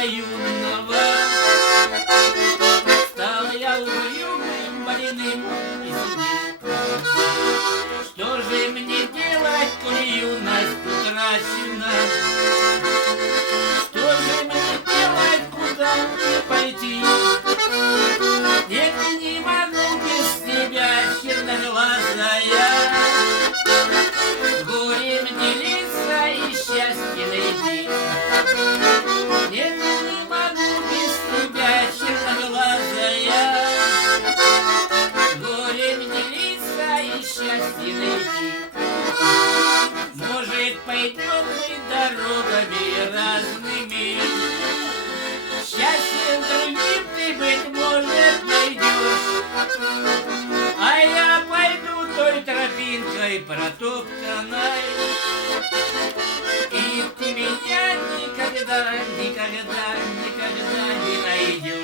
сердца юного. Стал я угрюмым, больным и злым. Что же мне делать, коли юность утрачена? Что же мне делать, куда мне пойти? Нет, не могу без тебя, черноглазая, горем делиться и счастье найти. Нет, не могу без тебя, черноглазая, горем делиться и счастье найти. Может, пойдем мы дорогами разными, счастьем другим ты, быть может, найдешь, а я пойду той тропинкой протоптанной, и ты меня никогда, никогда, никогда не найдешь.